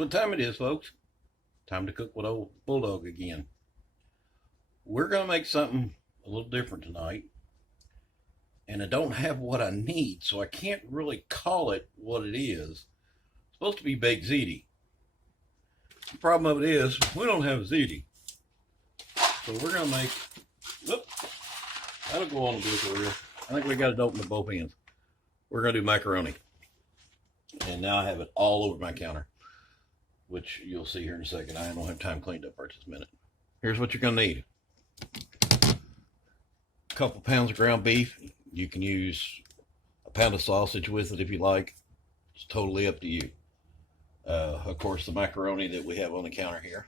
what time it is, folks. Time to cook with old Bulldog again. We're going to make something a little different tonight. And I don't have what I need, so I can't really call it what it is. It's supposed to be baked ziti. The problem of it is, we don't have ziti. So we're going to make, whoop, that'll go on the blooper reel. I think we got it open at both ends. We're going to do macaroni. And now I have it all over my counter, which you'll see here in a second. I don't have time cleaned up right this minute. Here's what you're going to need. A couple pounds of ground beef. You can use a pound of sausage with it if you like. It's totally up to you. Of course, the macaroni that we have on the counter here.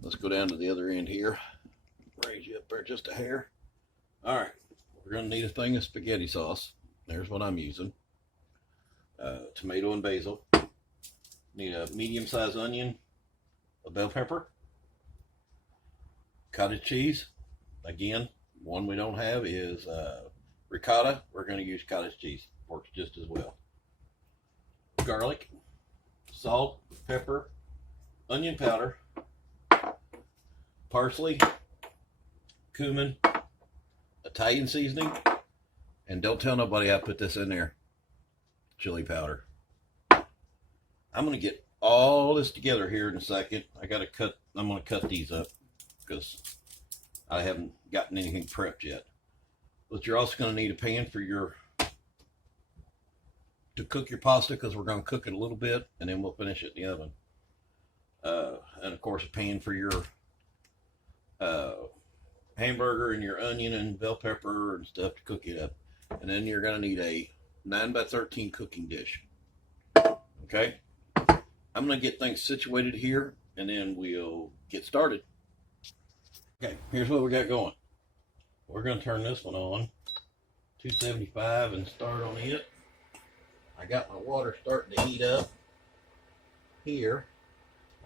Let's go down to the other end here. Raise you up there just a hair. All right. We're going to need a thing of spaghetti sauce. There's what I'm using. Tomato and basil. Need a medium-sized onion, a bell pepper, cottage cheese. Again, one we don't have is ricotta. We're going to use cottage cheese. Works just as well. Garlic, salt, pepper, onion powder, parsley, cumin, Italian seasoning, and don't tell nobody I put this in there. Chili powder. I'm going to get all this together here in a second. I'm going to cut these up because I haven't gotten anything prepped yet. But you're also going to need a pan for to cook your pasta, because we're going to cook it a little bit and then we'll finish it in the oven. And of course a pan for your hamburger and your onion and bell pepper and stuff to cook it up. And then you're going to need a 9x13 cooking dish. Okay, I'm going to get things situated here and then we'll get started. Okay, here's what we got going. We're going to turn this one on 275 and start on it. I got my water starting to heat up here.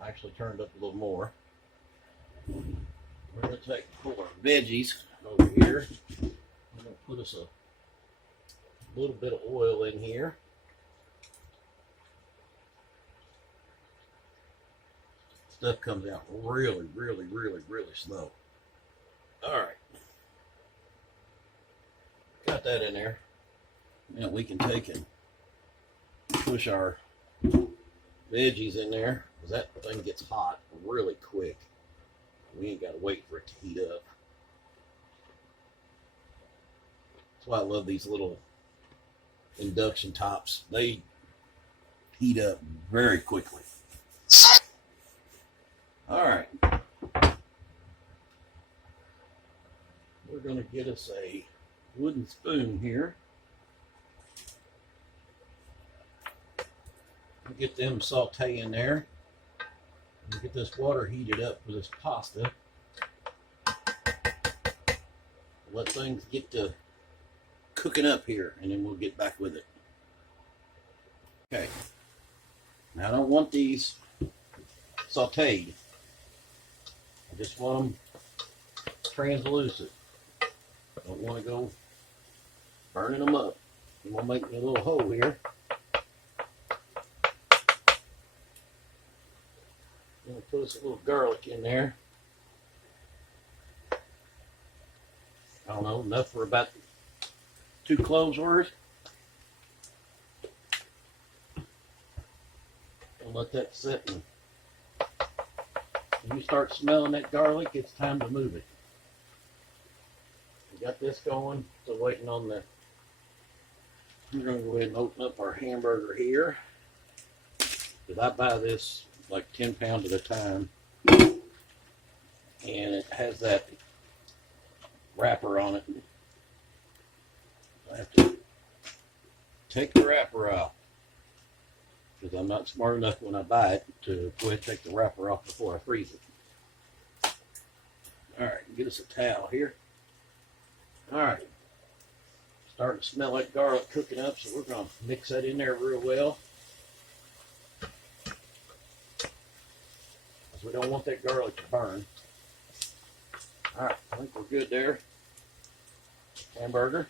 I actually turned up a little more. We're going to pull our veggies over here. I'm going to put us a little bit of oil in here. Stuff comes out really, really, really, really slow. All right. Got that in there. Now we can take and push our veggies in there, because that thing gets hot really quick. We ain't got to wait for it to heat up. That's why I love these little induction tops. They heat up very quickly. All right. We're going to get us a wooden spoon here. Get them saute in there. And get this water heated up for this pasta. Let things get to cooking up here, and then we'll get back with it. Okay. Now I don't want these sauteed. I just want them translucent. Don't want to go burning them up. I'm going to make me a little hole here. I'm going to put us a little garlic in there. I don't know, enough for about 2 cloves worth. And let that sit. And when you start smelling that garlic, it's time to move it. We got this going, so waiting on the. We're going to go ahead and open up our hamburger here. Because I buy this like 10 pounds at a time. And it has that wrapper on it. I have to take the wrapper off, because I'm not smart enough when I buy it to go ahead and take the wrapper off before I freeze it. Alright, get us a towel here. Alright, starting to smell like garlic cooking up, so we're going to mix that in there real well. Because we don't want that garlic to burn. Alright, I think we're good there. Hamburger.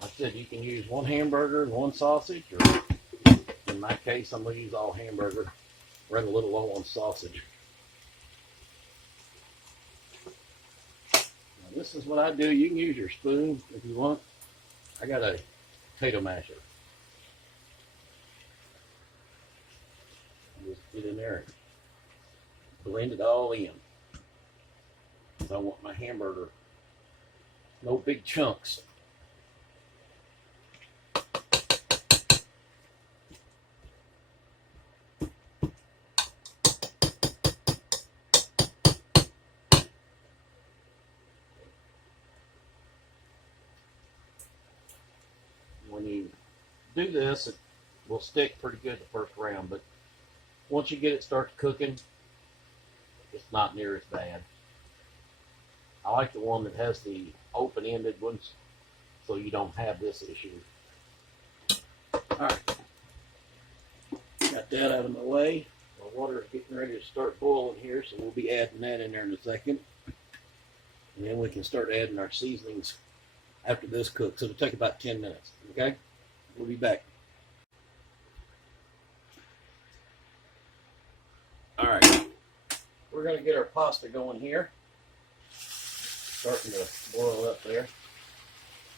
Like I said, you can use one hamburger and one sausage, or you can In my case, I'm going to use all hamburger. Run a little low on sausage. Now, this is what I do. You can use your spoon if you want. I got a potato masher. Just get in there and blend it all in. I want my hamburger, no big chunks. When you do this, it will stick pretty good the first round, but once you get it start cooking, it's not near as bad. I like the one that has the open-ended ones, so you don't have this issue. Alright, got that out of my way. My water is getting ready to start boiling here, so we'll be adding that in there in a second. And then we can start adding our seasonings after this cooks. It'll take about 10 minutes, okay? We'll be back. Alright, we're going to get our pasta going here. Starting to boil up there.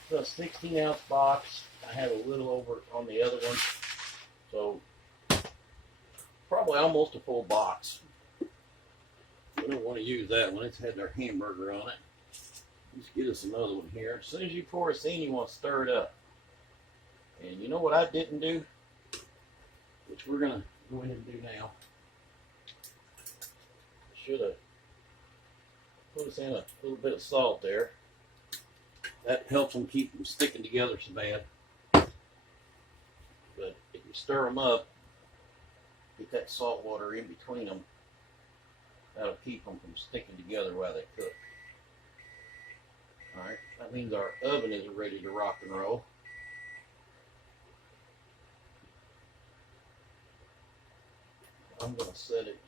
It's a 16-ounce box. I have a little over on the other one, so probably almost a full box. We don't want to use that one. It's had our hamburger on it. Let's get us another one here. As soon as you pour this in, you want to stir it up. And you know what I didn't do, which we're going to go ahead and do now. Should have put us in a little bit of salt there. That helps them keep them sticking together so bad. But if you stir them up, get that salt water in between them, that'll keep them from sticking together while they cook. Alright, that means our oven is ready to rock and roll. I'm going to set it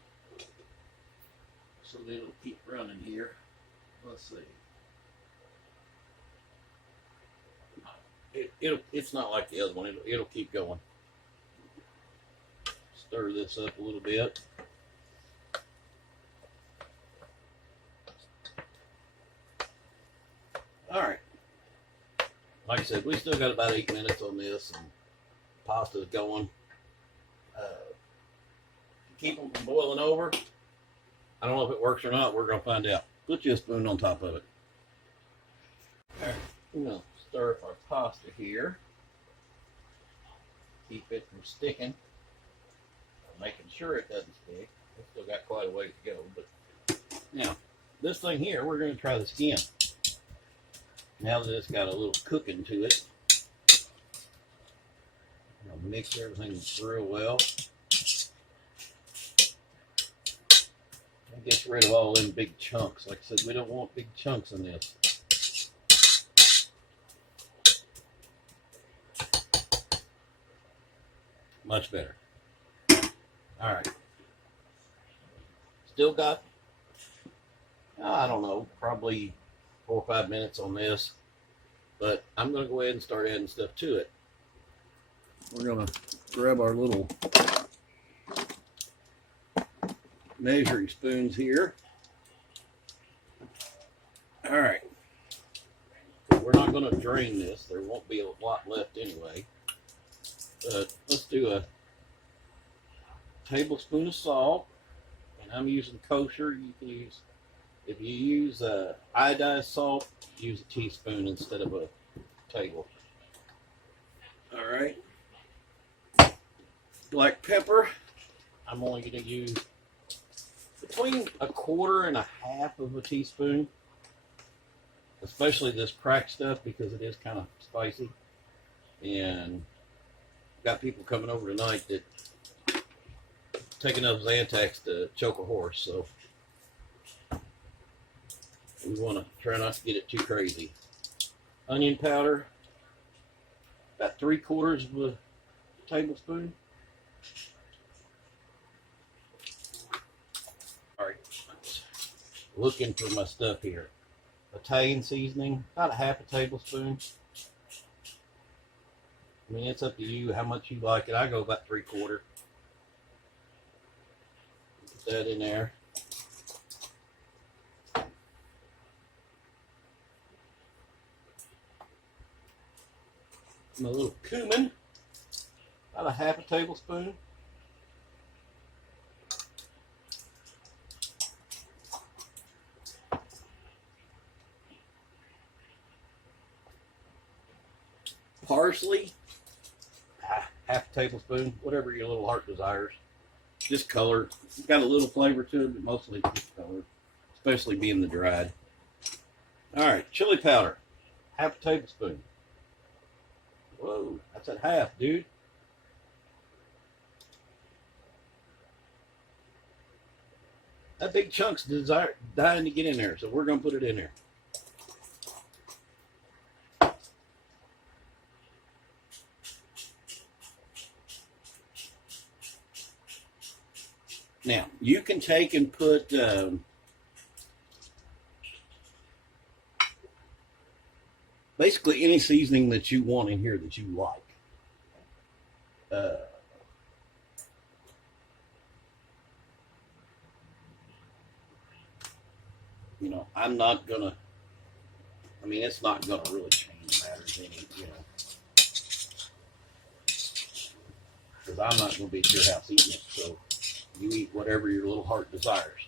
so that it'll keep running here. Let's see. It's not like the other one. It'll keep going. Stir this up a little bit. All right. Like I said, we still got about 8 minutes on this, and pasta's going. Keep them from boiling over. I don't know if it works or not. We're going to find out. Put you a spoon on top of it. All right. We're going to stir up our pasta here. Keep it from sticking. Making sure it doesn't stick. We've still got quite a ways to go. But now, this thing here, we're going to try the skin. Now that it's got a little cooking to it, I'll mix everything real well. It gets rid of all them big chunks. Like I said, we don't want big chunks in this. Much better. All right. Still got, I don't know, probably 4 or 5 minutes on this. But I'm going to go ahead and start adding stuff to it. We're going to grab our little measuring spoons here. All right. We're not going to drain this. There won't be a lot left anyway. But let's do a tablespoon of salt. And I'm using kosher. You can use, if you use iodized salt, use a teaspoon instead of a table. All right. Black pepper. I'm only going to use between 1/4 and 1/2 of a teaspoon, especially this cracked stuff because it is kind of spicy. And got people coming over tonight that take enough Xanax to choke a horse, so we want to try not to get it too crazy. Onion powder, about 3/4 of a tablespoon. All right, looking for my stuff here. Italian seasoning, about 1/2 tablespoon. I mean, it's up to you how much you like it. I go about 3/4. Put that in there. My little cumin, about a 1/2 tablespoon. Parsley, 1/2 tablespoon, whatever your little heart desires. Just color. It's got a little flavor to it, but mostly just color, especially being the dried. All right, chili powder, 1/2 tablespoon. Whoa, that's at half, dude. That big chunk's dying to get in there, so we're going to put it in there. Now, you can take and put basically any seasoning that you want in here that you like. You know, I'm not going to, I mean, it's not going to really change matters any, you know, because I'm not going to be at your house eating it, so you eat whatever your little heart desires.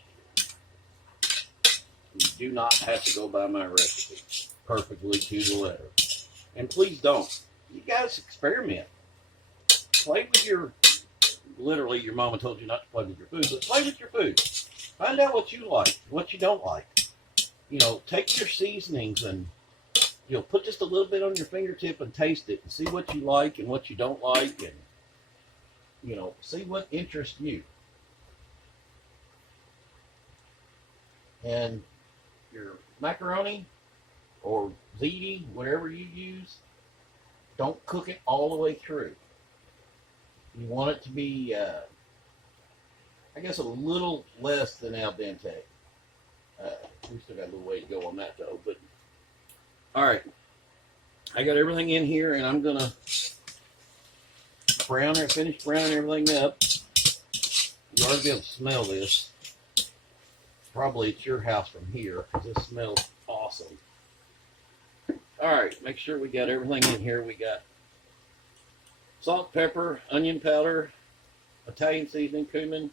You do not have to go by my recipe perfectly to the letter. And please don't. You guys experiment. Play with your, literally your mama told you not to play with your food, but play with your food. Find out what you like, what you don't like. You know, take your seasonings and, you know, put just a little bit on your fingertip and taste it and see what you like and what you don't like and, you know, see what interests you. And your macaroni or ziti, whatever you use, don't cook it all the way through. You want it to be, I guess, a little less than al dente. We still got a little way to go on that, though. But all right, I got everything in here, and I'm gonna finish browning everything up. You ought to be able to smell this. Probably at your house from here, because this smells awesome. All right, make sure we got everything in here. We got salt, pepper, onion powder, Italian seasoning, cumin,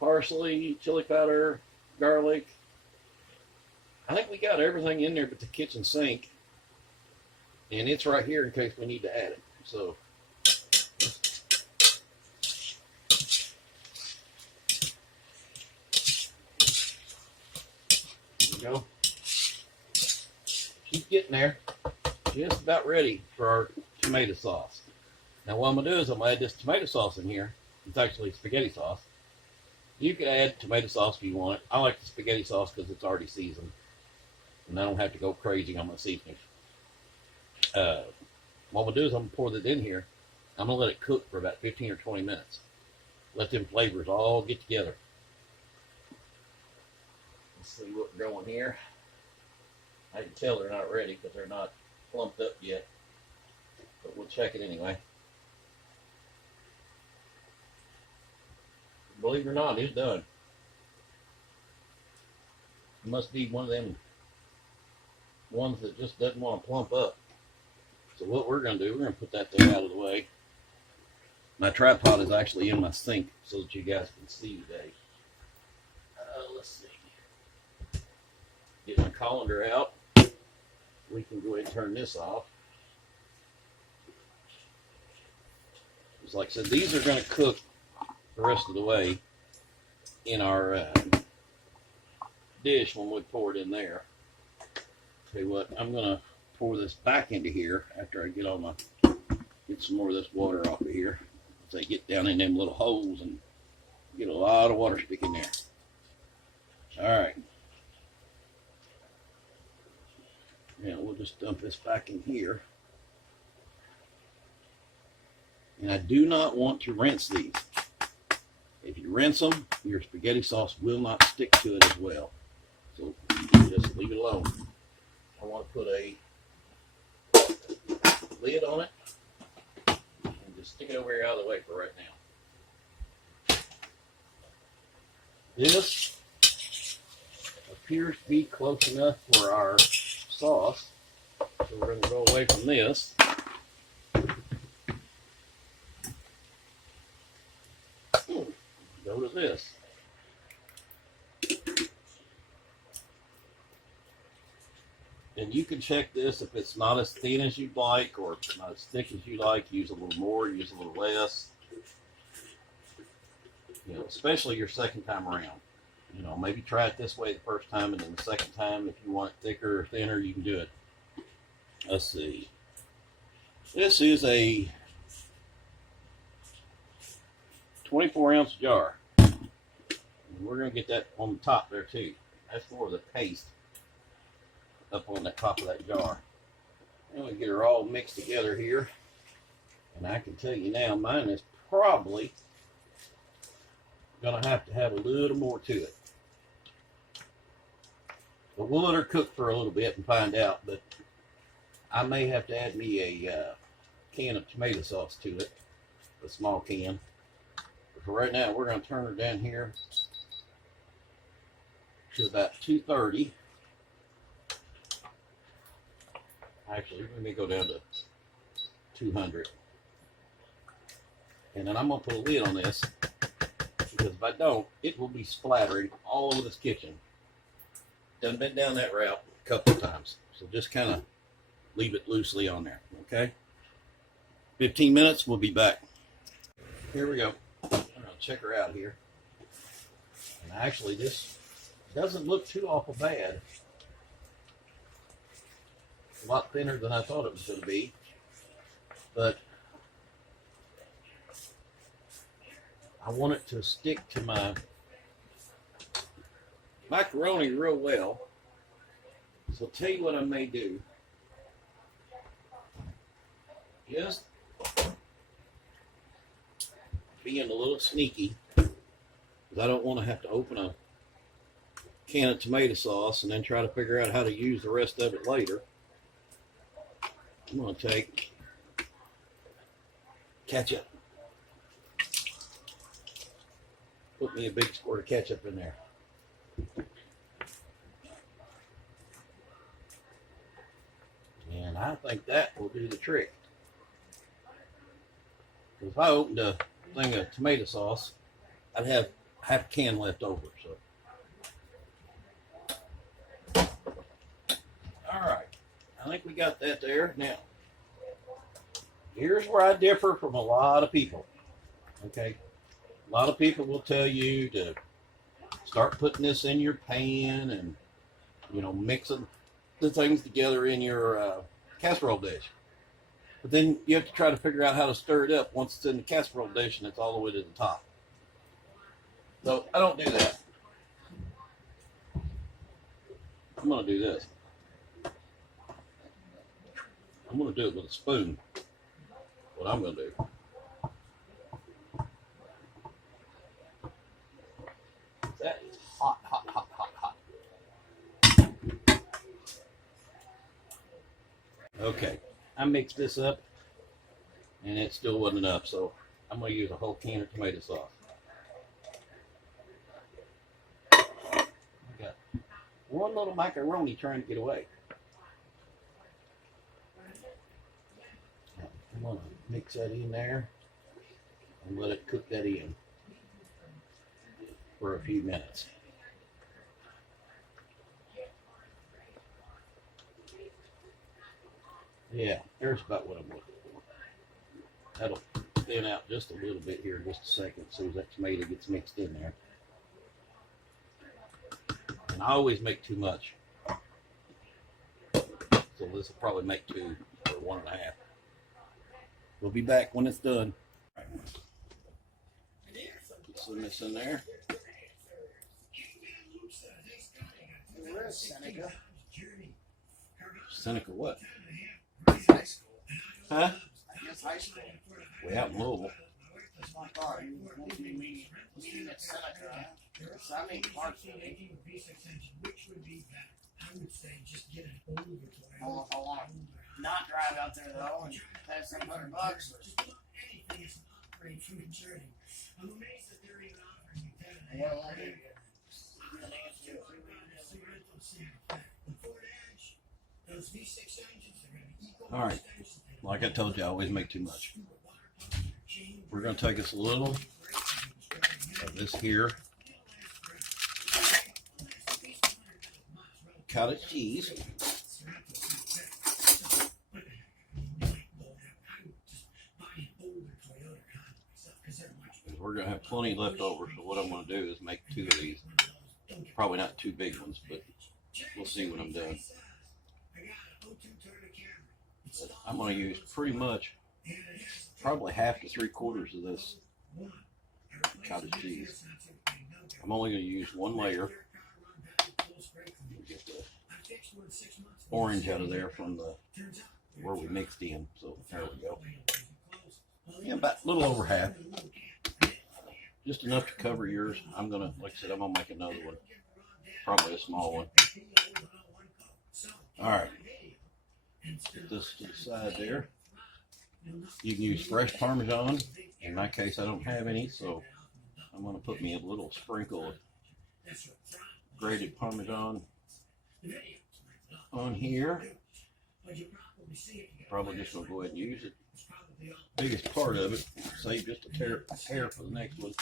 parsley, chili powder, garlic. I think we got everything in there but the kitchen sink. And it's right here in case we need to add it. So, there we go. She's getting there. Just about ready for our tomato sauce. Now what I'm going to do is I'm going to add this tomato sauce in here. It's actually spaghetti sauce. You can add tomato sauce if you want. I like the spaghetti sauce because it's already seasoned. And I don't have to go crazy on my seasoning. What I'm going to do is I'm going to pour this in here. I'm going to let it cook for about 15 or 20 minutes. Let them flavors all get together. Let's see what we're going here. I can tell they're not ready because they're not plumped up yet. But we'll check it anyway. Believe it or not, it's done. It must be one of them ones that just doesn't want to plump up. So what we're going to do, we're going to put that there out of the way. My tripod is actually in my sink so that you guys can see today. Let's see. Get my colander out. We can go ahead and turn this off. Just like I said, these are going to cook the rest of the way in our dish when we pour it in there. Tell you what, I'm gonna pour this back into here after I get some more of this water off of here. So I get down in them little holes and get a lot of water sticking there. All right. Now we'll just dump this back in here. And I do not want to rinse these. If you rinse them, your spaghetti sauce will not stick to it as well. So just leave it alone. I want to put a lid on it. take it over here out of the way for right now. This appears to be close enough for our sauce. So we're going to go away from this. Go to this. And you can check this if it's not as thin as you'd like or if it's not as thick as you like. Use a little more, use a little less. You know, especially your second time around. You know, maybe try it this way the first time, and then the second time, if you want it thicker or thinner, you can do it. Let's see. This is a 24-ounce jar. And we're going to get that on the top there too. That's for the paste up on the top of that jar. And we get her all mixed together here. And I can tell you now, mine is probably going to have a little more to it. But we'll let her cook for a little bit and find out. But I may have to add me a can of tomato sauce to it, a small can. But for right now, we're going to turn her down here to about 230. Actually, let me go down to 200. And then I'm going to put a lid on this, because if I don't, it will be splattering all over this kitchen. Done been down that route a couple of times. So just kind of leave it loosely on there, okay? 15 minutes, we'll be back. Here we go. I'm going to check her out here. And actually, this doesn't look too awful bad. A lot thinner than I thought it was going to be. But I want it to stick to my macaroni real well. So I'll tell you what I may do. Just being a little sneaky, because I don't want to have to open a can of tomato sauce and then try to figure out how to use the rest of it later. I'm going to take ketchup. Put me a big squirt of ketchup in there. And I think that will do the trick. If I opened a thing of tomato sauce, I'd have half a can left over. So, all right, I think we got that there. Now, here's where I differ from a lot of people. Okay, a lot of people will tell you to start putting this in your pan and, you know, mixing the things together in your casserole dish. But then you have to try to figure out how to stir it up once it's in the casserole dish and it's all the way to the top. So I don't do that. I'm going to do this. I'm going to do it with a spoon. What I'm going to do. That is hot, hot, hot, hot, hot. Okay. I mixed this up, and it still wasn't enough, so I'm going to use a whole can of tomato sauce. I got one little macaroni trying to get away. I'm going to mix that in there and let it cook that in for a few minutes. Yeah, there's about what I'm looking for. That'll thin out just a little bit here in just a second as soon as that tomato gets mixed in there. And I always make too much. So this will probably make 2 or 1.5. We'll be back when it's done. Send this in there. Where's Seneca? Seneca what? High school. Huh? I guess high school. Way out in Louisville. That's my thought. He was going to be meeting at Seneca. So I mean, Clarksville. Well, if I want to not drive out there though and pay $700, Well, I think it's too All right, like I told you, I always make too much. We're going to take us a little of this here cottage cheese. We're going to have plenty left over, so what I'm going to do is make 2 of these. Probably not 2 big ones, but we'll see when I'm done. I'm going to use pretty much probably half to 3/4 of this cottage cheese. I'm only going to use 1 layer. Get the orange out of there from the where we mixed in. So there we go. Yeah, about a little over half. Just enough to cover yours. I'm gonna, like I said, I'm gonna make another one. Probably a small one. All right. Get this to the side there. You can use fresh Parmesan. In my case, I don't have any, so I'm gonna put me a little sprinkle of grated Parmesan on here. Probably just gonna go ahead and use it. Biggest part of it, save just a hair for the next one.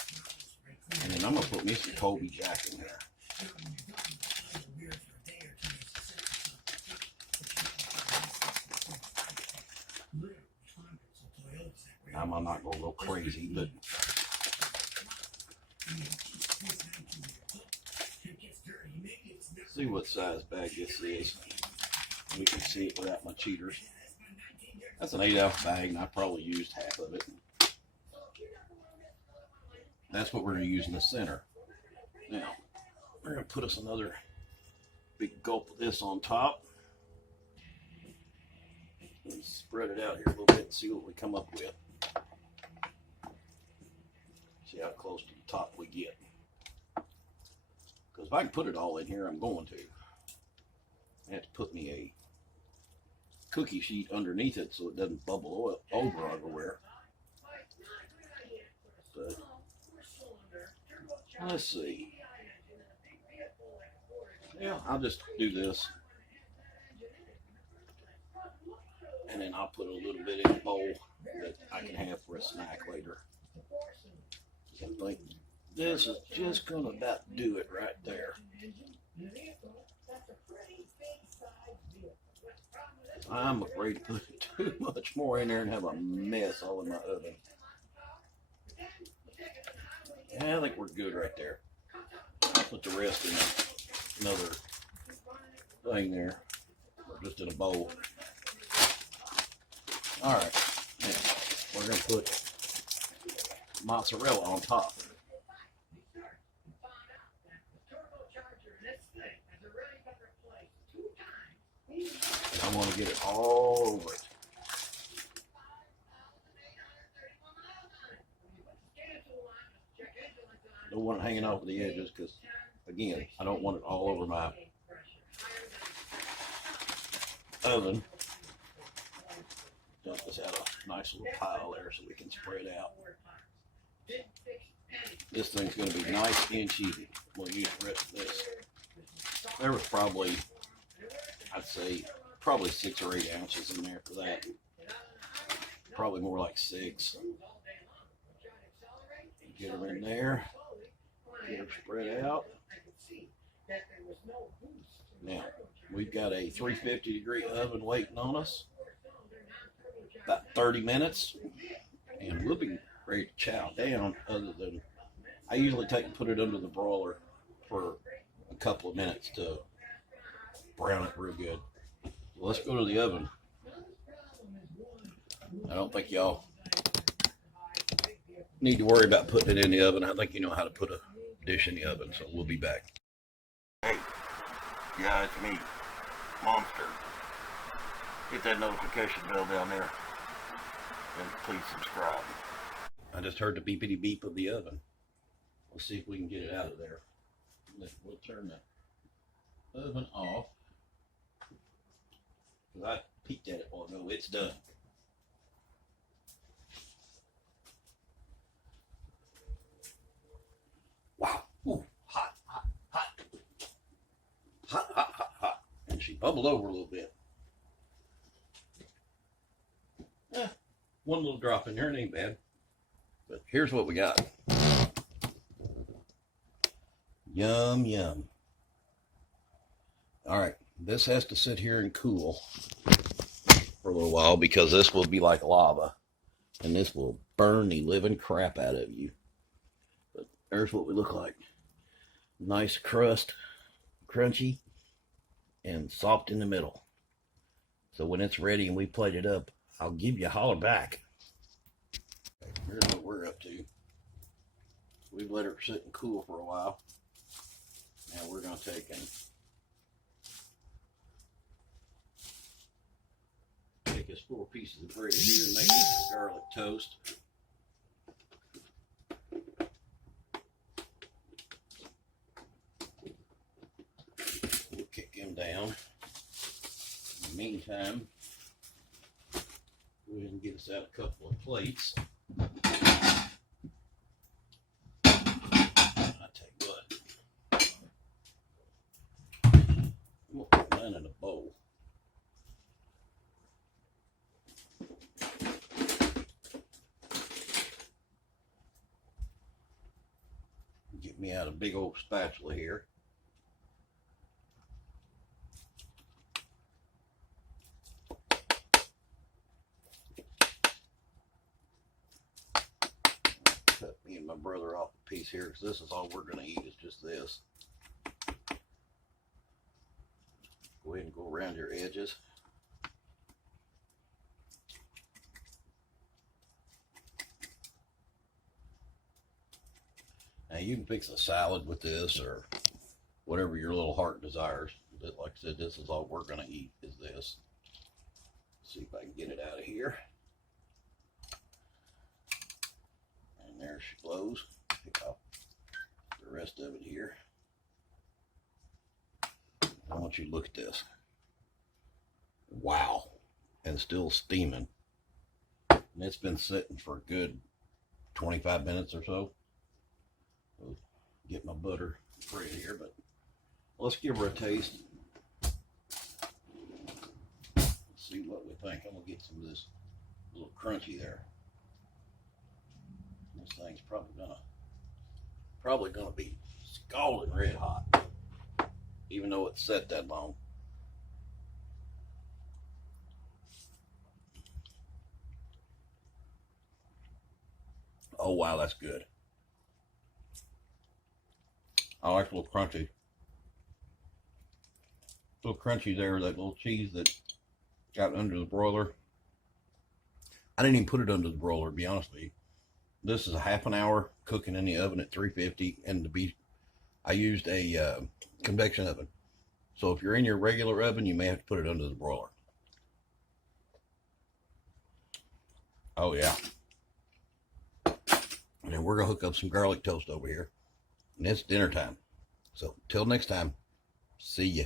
And then I'm gonna put me some Colby Jack in there. I'm not gonna go crazy, but see what size bag this is. We can see it without my cheaters. That's an 8-ounce bag, and I probably used half of it. That's what we're going to use in the center. Now, we're going to put us another big gulp of this on top. And spread it out here a little bit and see what we come up with. See how close to the top we get. Because if I can put it all in here, I'm going to. I have to put me a cookie sheet underneath it so it doesn't bubble over everywhere. But let's see. Yeah, I'll just do this. And then I'll put a little bit in a bowl that I can have for a snack later. I think this is just going to about do it right there. I'm afraid to put too much more in there and have a mess all in my oven. Yeah, I think we're good right there. I'll put the rest in another thing there, or just in a bowl. All right, now we're going to put mozzarella on top. I want to get it all over it. Don't want it hanging off of the edges because, again, I don't want it all over my oven. Dump this out a nice little pile there so we can spread out. This thing's going to be nice and cheesy. We'll use the rest of this. There was probably, I'd say, probably 6 or 8 ounces in there for that. Probably more like 6. Get them in there. Get them spread out. Now, we've got a 350-degree oven waiting on us. About 30 minutes. And we'll be ready to chow down, other than I usually take and put it under the broiler for a couple of minutes to brown it real good. So let's go to the oven. I don't think y'all need to worry about putting it in the oven. I think you know how to put a dish in the oven, so we'll be back. Hey, yeah, it's me, Monster. Hit that notification bell down there, and please subscribe. I just heard the beepity beep of the oven. Let's see if we can get it out of there. We'll turn the oven off. I peeked at it a while ago. It's done. bubbled over a little bit. One little drop in there, it ain't bad. But here's what we got. Yum, yum. All right, this has to sit here and cool for a little while because this will be like lava. And this will burn the living crap out of you. But there's what we look like. Nice crust, crunchy, and soft in the middle. So when it's ready and we plate it up, I'll give you a holler back. Okay, here's what we're up to. We've let her sit and cool for a while. Now we're going to take us 4 pieces of bread here and make this garlic toast. We'll kick him down. In the meantime, go ahead and get us out a couple of plates. I tell you what, we'll put mine in a bowl. Get me out a big old spatula here. Cut me and my brother off a piece here because this is all we're going to eat is just this. Go ahead and go around your edges. Now you can fix a salad with this or whatever your little heart desires. But like I said, this is all we're going to eat is this. Let's see if I can get it out of here. And there she blows. Pick off the rest of it here. I want you to look at this. Wow. And still steaming. And it's been sitting for a good 25 minutes or so. Get my butter bread here, but let's give her a taste. Let's see what we think. I'm gonna get some of this little crunchy there. This thing's probably gonna be scalding red hot, even though it's set that long. Oh wow, that's good. I like a little crunchy. A little crunchy there, that little cheese that got under the broiler. I didn't even put it under the broiler, to be honest with you. This is a half an hour cooking in the oven at 350, and I used a convection oven. So if you're in your regular oven, you may have to put it under the broiler. Oh yeah. And then we're gonna hook up some garlic toast over here. And it's dinner time. So till next time, see ya.